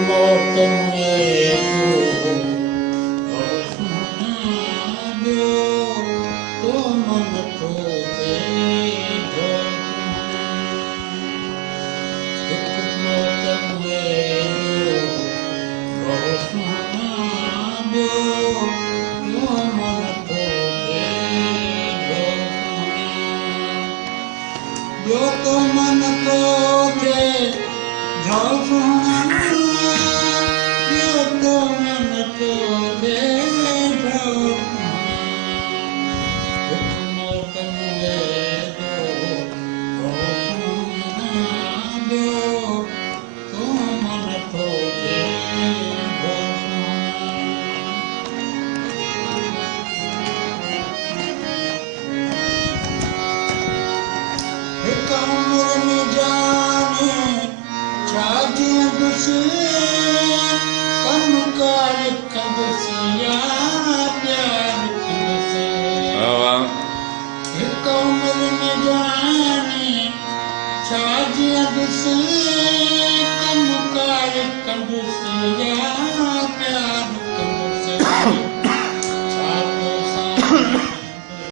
मौतम तो मन तो जो तो मन को थे जाओ सुना जो तो मन को थे जाओ मौतम तो मन को थे कमर में जाने चाजियां दुसियां कम कार कदसिया प्यार कदसिया कमर में जाने चाजियां दुसियां